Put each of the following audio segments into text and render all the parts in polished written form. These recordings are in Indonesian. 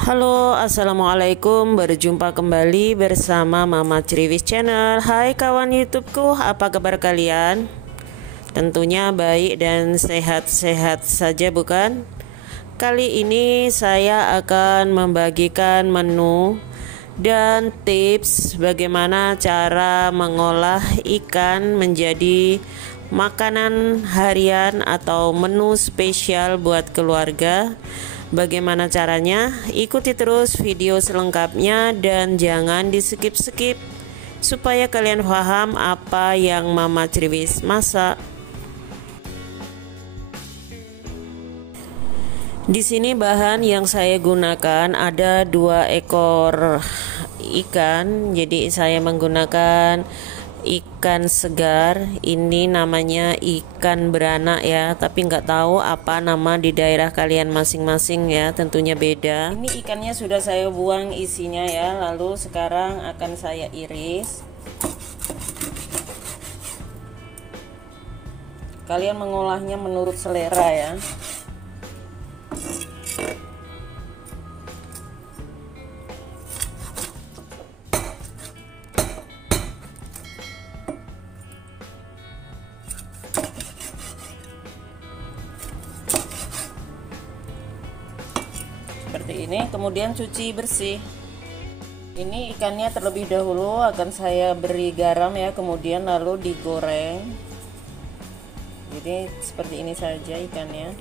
Halo, assalamualaikum. Berjumpa kembali bersama Mama Criwis Channel. Hai kawan YouTubeku, apa kabar kalian? Tentunya baik dan sehat-sehat saja, bukan? Kali ini saya akan membagikan menu dan tips bagaimana cara mengolah ikan menjadi makanan harian atau menu spesial buat keluarga. Bagaimana caranya? Ikuti terus video selengkapnya dan jangan di skip-skip supaya kalian paham apa yang Mama Criwis masak. Di sini bahan yang saya gunakan ada 2 ekor ikan. Jadi saya menggunakan ikan segar. Ini namanya ikan beranak ya, tapi nggak tahu apa nama di daerah kalian masing-masing ya, tentunya beda. Ini ikannya sudah saya buang isinya ya, lalu sekarang akan saya iris. Kalian mengolahnya menurut selera ya. Seperti ini, kemudian cuci bersih. Ini ikannya terlebih dahulu akan saya beri garam ya, kemudian lalu digoreng. Jadi seperti ini saja ikannya.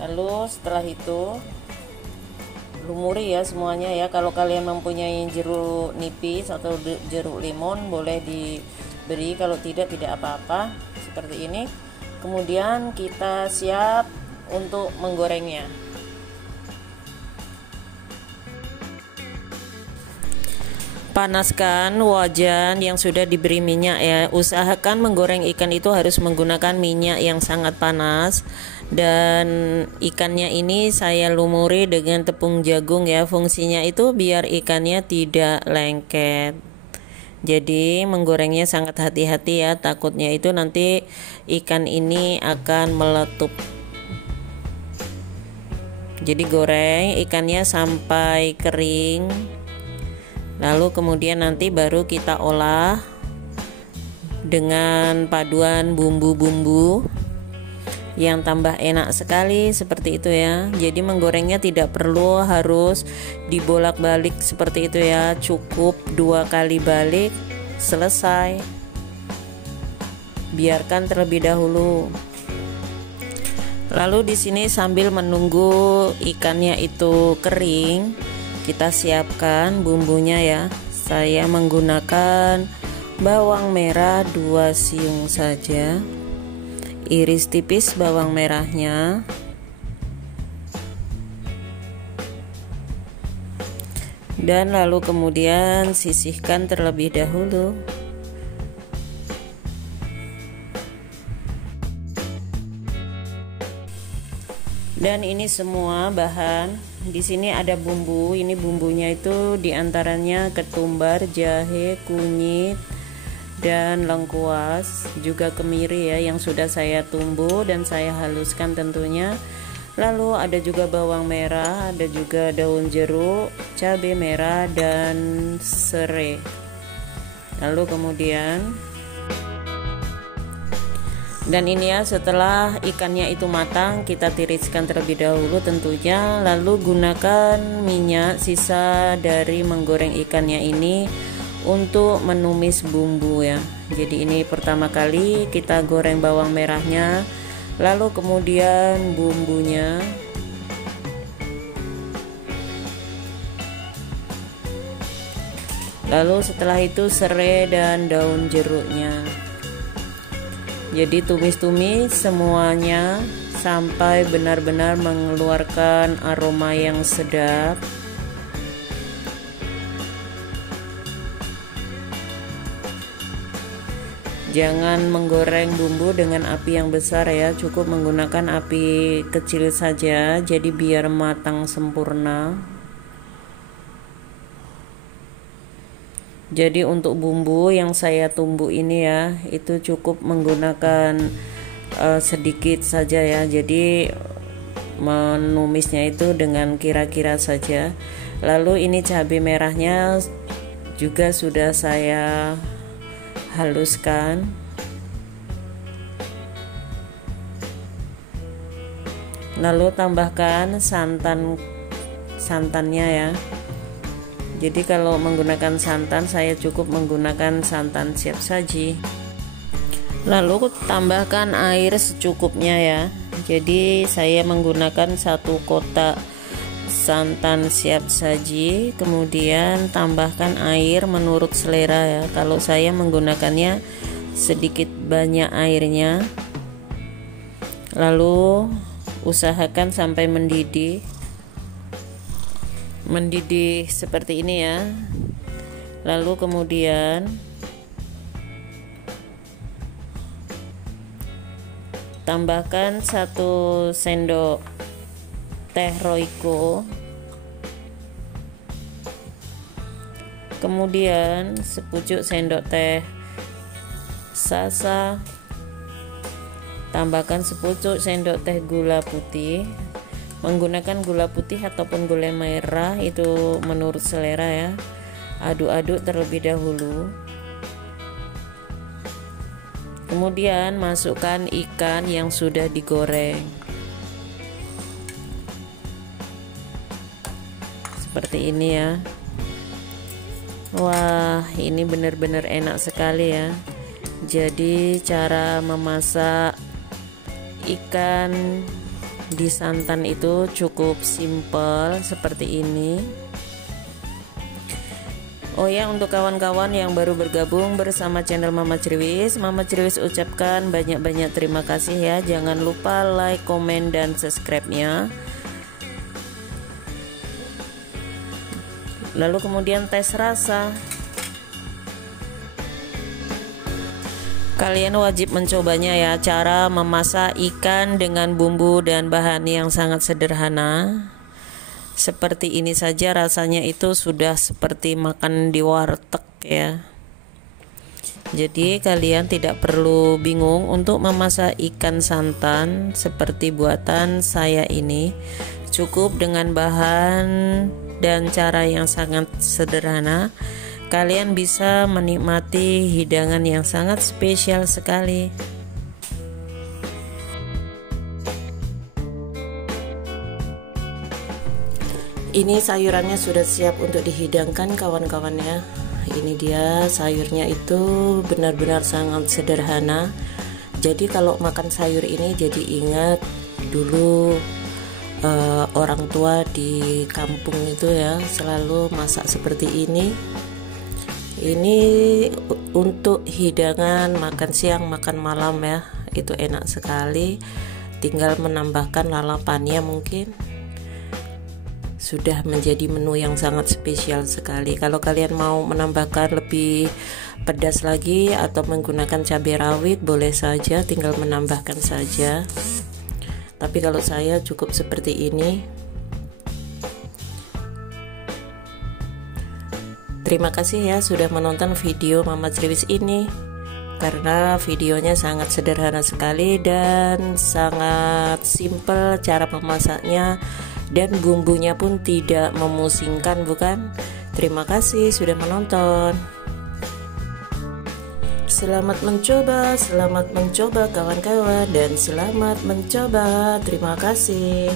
Lalu setelah itu lumuri ya semuanya ya. Kalau kalian mempunyai jeruk nipis atau jeruk limon boleh diberi, kalau tidak apa-apa. Seperti ini. Kemudian kita siap untuk menggorengnya. Panaskan wajan yang sudah diberi minyak ya. Usahakan menggoreng ikan itu harus menggunakan minyak yang sangat panas. Dan ikannya ini saya lumuri dengan tepung jagung ya. Fungsinya itu biar ikannya tidak lengket. Jadi menggorengnya sangat hati-hati ya, takutnya itu nanti ikan ini akan meletup. Jadi goreng ikannya sampai kering, lalu kemudian nanti baru kita olah dengan paduan bumbu-bumbu yang tambah enak sekali seperti itu ya. Jadi menggorengnya tidak perlu harus dibolak-balik seperti itu ya, cukup 2 kali balik selesai. Biarkan terlebih dahulu. Lalu di sini sambil menunggu ikannya itu kering, kita siapkan bumbunya ya. Saya menggunakan bawang merah 2 siung saja. Iris tipis bawang merahnya. Dan lalu kemudian sisihkan terlebih dahulu. Dan ini semua bahan. Di sini ada bumbu. Ini bumbunya itu diantaranya ketumbar, jahe, kunyit, dan lengkuas, juga kemiri ya yang sudah saya tumbuk dan saya haluskan tentunya. Lalu ada juga bawang merah, ada juga daun jeruk, cabai merah, dan serai. Lalu kemudian dan ini ya, setelah ikannya itu matang kita tiriskan terlebih dahulu tentunya. Lalu gunakan minyak sisa dari menggoreng ikannya ini untuk menumis bumbu ya. Jadi ini pertama kali kita goreng bawang merahnya, lalu kemudian bumbunya. Lalu setelah itu serai dan daun jeruknya. Jadi tumis-tumis semuanya sampai benar-benar mengeluarkan aroma yang sedap. Jangan menggoreng bumbu dengan api yang besar ya, cukup menggunakan api kecil saja, jadi biar matang sempurna. Jadi untuk bumbu yang saya tumbuk ini ya, itu cukup menggunakan sedikit saja ya. Jadi menumisnya itu dengan kira-kira saja. Lalu ini cabai merahnya juga sudah saya haluskan. Lalu tambahkan santannya ya. Jadi kalau menggunakan santan, saya cukup menggunakan santan siap saji. Lalu tambahkan air secukupnya ya. Jadi saya menggunakan 1 kotak santan siap saji, kemudian tambahkan air menurut selera ya. Kalau saya menggunakannya sedikit banyak airnya. Lalu usahakan sampai mendidih seperti ini ya. Lalu kemudian tambahkan 1 sendok teh Royco, kemudian sepucuk sendok teh Sasa, tambahkan sepucuk sendok teh gula putih. Menggunakan gula putih ataupun gula merah itu menurut selera ya. Aduk-aduk terlebih dahulu. Kemudian masukkan ikan yang sudah digoreng. Seperti ini ya. Wah, ini benar-benar enak sekali ya. Jadi cara memasak ikan di santan itu cukup simple seperti ini. Oh ya, untuk kawan-kawan yang baru bergabung bersama channel Mama Criwis ucapkan banyak-banyak terima kasih ya. Jangan lupa like, komen, dan subscribe-nya. Lalu kemudian tes rasa. Kalian wajib mencobanya ya. Cara memasak ikan dengan bumbu dan bahan yang sangat sederhana seperti ini saja, rasanya itu sudah seperti makan di warteg ya. Jadi kalian tidak perlu bingung untuk memasak ikan santan seperti buatan saya ini. Cukup dengan bahan dan cara yang sangat sederhana, kalian bisa menikmati hidangan yang sangat spesial sekali. Ini sayurannya sudah siap untuk dihidangkan kawan-kawan ya. Ini dia sayurnya, itu benar-benar sangat sederhana. Jadi kalau makan sayur ini jadi ingat dulu orang tua di kampung itu ya selalu masak seperti ini. Ini untuk hidangan makan siang, makan malam ya. Itu enak sekali. Tinggal menambahkan lalapannya mungkin. Sudah menjadi menu yang sangat spesial sekali. Kalau kalian mau menambahkan lebih pedas lagi atau menggunakan cabai rawit, boleh saja, tinggal menambahkan saja. Tapi kalau saya cukup seperti ini. Terima kasih ya sudah menonton video Mama Criwis ini, karena videonya sangat sederhana sekali dan sangat simple cara memasaknya. Dan bumbunya pun tidak memusingkan, bukan? Terima kasih sudah menonton. Selamat mencoba kawan-kawan, dan selamat mencoba. Terima kasih.